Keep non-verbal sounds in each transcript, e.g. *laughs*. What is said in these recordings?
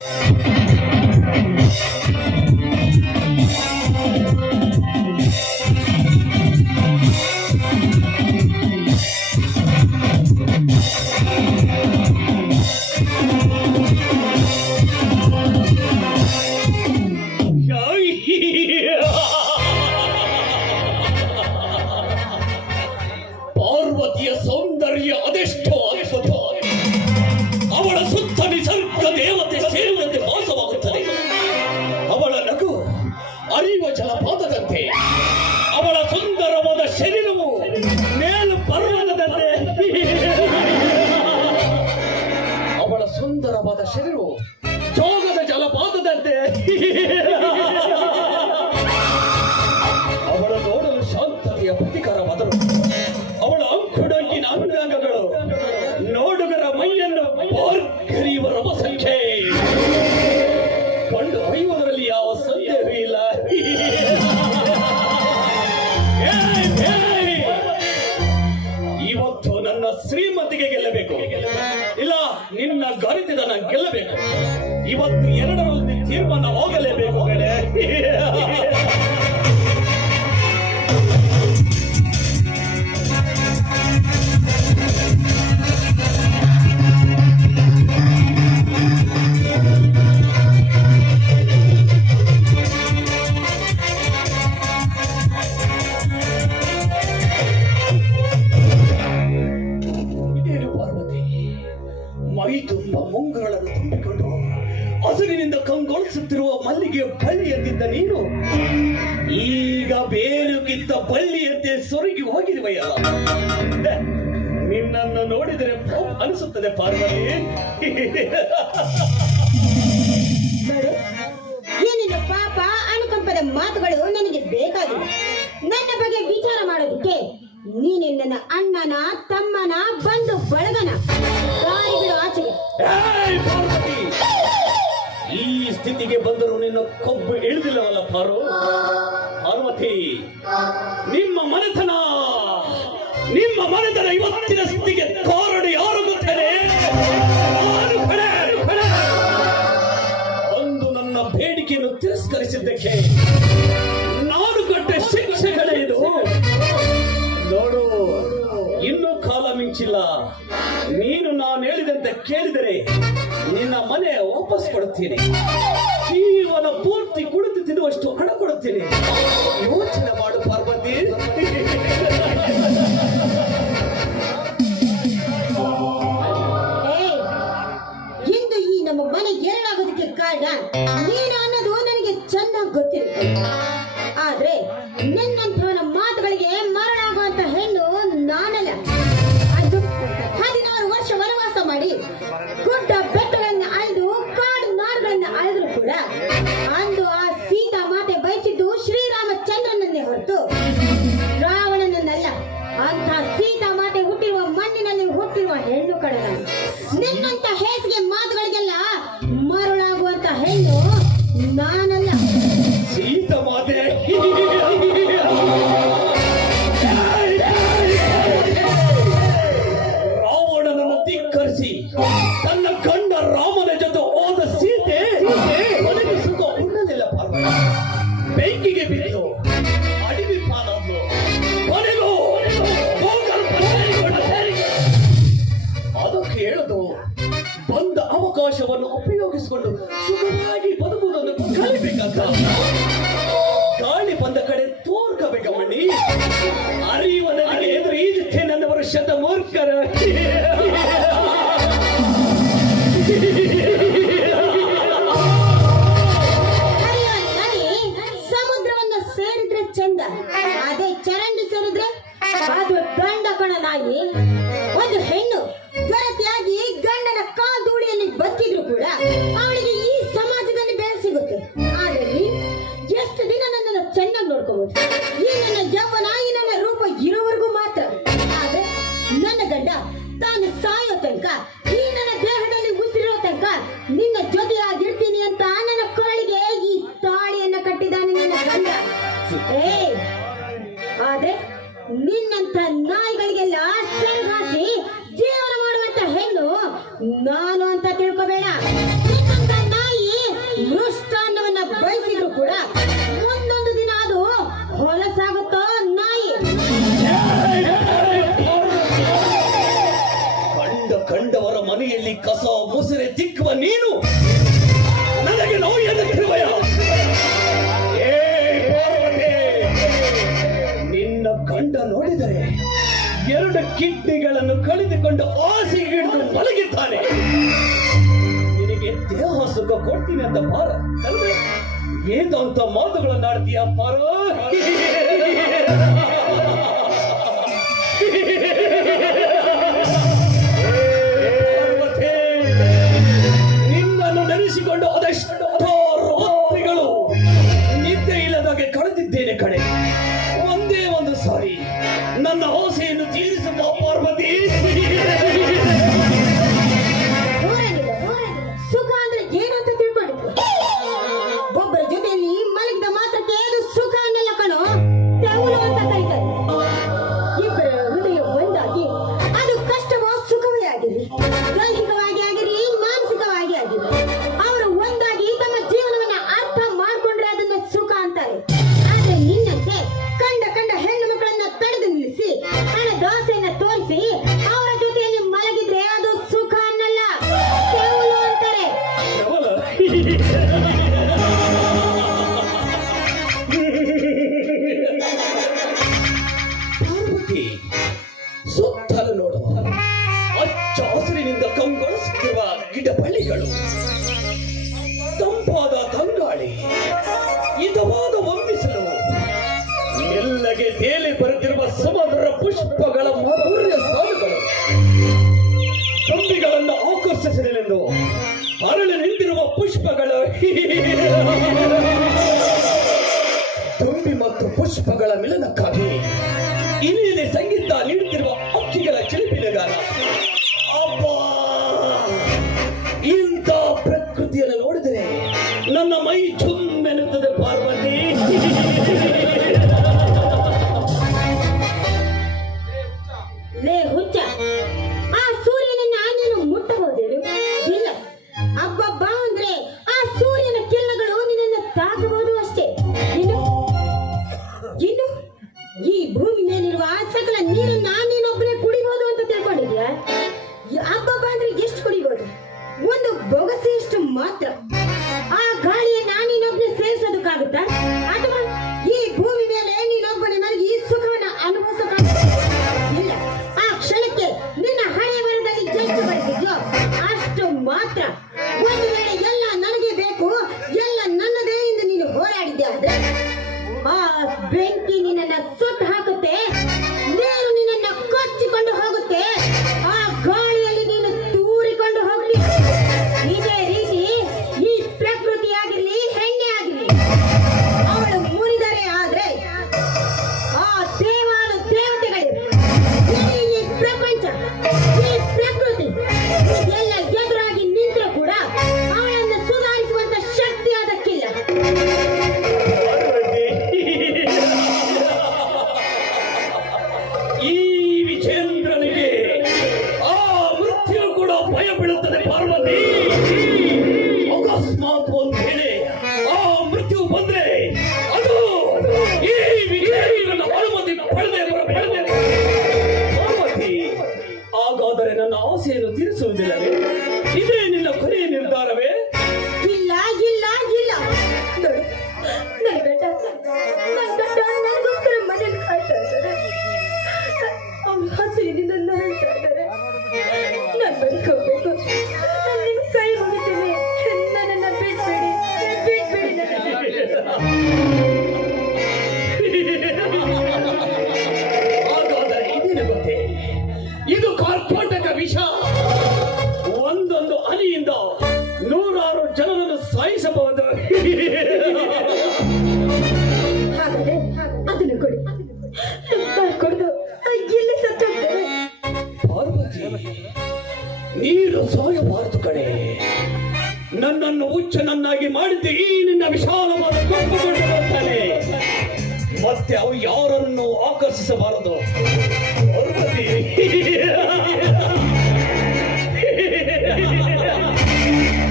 you *laughs* ಗೆಲ್ಲಬೇಕು. ಇವತ್ತು ಎರಡರಲ್ಲಿ ತೀರ್ಮಾನ ಹೋಗಲೇಬೇಕು. ಮೈ ತುಂಬ ಮುಂಗುಗಳನ್ನು ತುಂಬಿಕೊಂಡು ಹಸುರಿನಿಂದ ಕಂಗೊಳಿಸುತ್ತಿರುವ ಮಲ್ಲಿಗೆ ಬಳ್ಳಿಯಂತಿದ್ದ ನೀನು, ಈಗ ಬೇರುಗಿದ್ದ ಬಳ್ಳಿಯಂತೆ ಸೊರಗಿ ಹೋಗಿರುವೆಯಲ್ಲ ನಿನ್ನನ್ನು ನೋಡಿದರೆ ಅನಿಸುತ್ತದೆ ಪಾರ್ವತಿ. ನಿನ್ನ ಪಾಪ ಮಾತುಗಳು ನನಗೆ ಬೇಕಾಗಿಲ್ಲ. ನನ್ನ ಬಗ್ಗೆ ವಿಚಾರ ಮಾಡೋದಕ್ಕೆ ನೀನೆ ನನ್ನ ಅಣ್ಣನ, ತಮ್ಮನ ಬಂದು ಬಳಗನ. ಸ್ಥಿತಿಗೆ ಬಂದರೂ ನಿನ್ನ ಕೊಬ್ಬು ಇಳಿದಿಲ್ಲವಲ್ಲ ಪಾರು ಪಾರ್ವತಿ, ನಿಮ್ಮ ಮನೆತನ ನಿಮ್ಮ ಮನೆತನ ಇವತ್ತಿನ ಸ್ಥಿತಿಗೆ ಕಾರಣ ಯಾರು ಗೊತ್ತೇನೆ ನಾನು. ಒಂದು ನನ್ನ ಬೇಡಿಕೆಯನ್ನು ತಿರಸ್ಕರಿಸಿದ್ದಕ್ಕೆ ನಾಡು ಕಟ್ಟ ಶಿಕ್ಷೆಗಳೇ ಇದು. ನೋಡು, ಇನ್ನೂ ಕಾಲ ಮಿಂಚಿಲ್ಲ. ನೀನು ನಾನು ಹೇಳಿದಂತೆ ಕೇಳಿದರೆ ನಿನ್ನ ಮನೆ ವಾಪಸ್ ಕೊಡುತ್ತೇನೆ. ಜೀವನ ಪೂರ್ತಿ ಕುಡಿದು ತಿನ್ನುವಷ್ಟು ಹಣ ಕೊಡುತ್ತೇನೆ. ಯೋಚನೆ ಮಾಡು ಪಾರ್ವತಿ. ಇಂದು ಈ ನಮ್ಮ ಮನೆ ಏನಾಗೋದಕ್ಕೆ ಕಾರಣ ನೀನು ಅನ್ನೋದು ನನಗೆ ಚೆನ್ನಾಗಿ ಗೊತ್ತಿರುತ್ತೆ. ಆದ್ರೆ ನಿನ್ನಂಥವನ ಮಾತುಗಳಿಗೆ ಮರಳಾಗುವಂತ ಅವಕಾಶವನ್ನು ಉಪಯೋಗಿಸಿಕೊಂಡು ಸುಖವಾಗಿ ಬದುಕುವುದನ್ನು ಕಲಿಬೇಕಂತ ಗಾಳಿ ಬಂದ ಕಡೆ ತೋರ್ಕಬೇಕಮ್ಮಣ್ಣಿ ಅರಿಯುವ ನನಗೆ ಎದುರು ಈಜುತ್ತೆ ನನ್ನ ವರ್ಷದ ಮೂರ್ಖರ. ಸಮುದ್ರವನ್ನ ಸೇರಿದ್ರೆ ಚಂದ, ಅದೇ ಚರಂಡಿ ಸೇರಿದ್ರೆ ಅದು ಗಂಡ ಕಣ ನಾಯಿ ಕಿಟ್ಟಿಗಳನ್ನು ಕಿಡ್ನಿಗಳನ್ನು ಕಳೆದುಕೊಂಡು ಆಸೆ ಹಿಡಿದು ಮಲಗಿದ್ದಾನೆ ನಿನಗೆ ದೇಹ ಸುಖ ಕೊಡ್ತೀನಿ ಅಂತ ಪಾರ ಅಂತ ಮಾತುಗಳನ್ನು ಆಡ್ತೀಯ ಪಾರ ನಿನ್ನನ್ನು ನೆನೆಸಿಕೊಂಡು ಪುಷ್ಪಗಳ ಮಾಧುರ್ಯ ಸಾಲುಗಳು. ತುಂಬಿಗಳನ್ನು ಆಕರ್ಷಿಸಲೆಂದು ಅರಳಿ ನಿಂತಿರುವ ಪುಷ್ಪಗಳ. ತುಂಬಿ ಮತ್ತು ಪುಷ್ಪಗಳ ಮಿಲನಕ್ಕಾಗಿ ಇಲ್ಲಿ ಸಂಖ್ಯೆ ಮಾತ್ರ. ಒಂದು ವೇಳೆ ಎಲ್ಲ ನನಗೆ ಬೇಕು, ಎಲ್ಲ ನನ್ನದೇ ಎಂದು ನೀನು ಹೋರಾಡಿದ್ದೆ ಆದ್ರೆ ಆ ಬೆಂಕಿ ನಿನ್ನ ಸುತ್ತ ಇದೇ ನಿನ್ನ ಕೊನೆಯ ನಿರ್ಧಾರವೇ? ನೀರು ಸಾಯಬಾರದು ಕಡೆ ನನ್ನನ್ನು ಹುಚ್ಚನನ್ನಾಗಿ ಮಾಡಿದ್ದೆ ಈ ನಿನ್ನ ವಿಶಾಲವಾದ ಬರ್ತಾನೆ ಮತ್ತೆ ಅವು ಯಾರನ್ನು ಆಕರ್ಷಿಸಬಾರದು?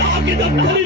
ನಾಗಿದ *laughs*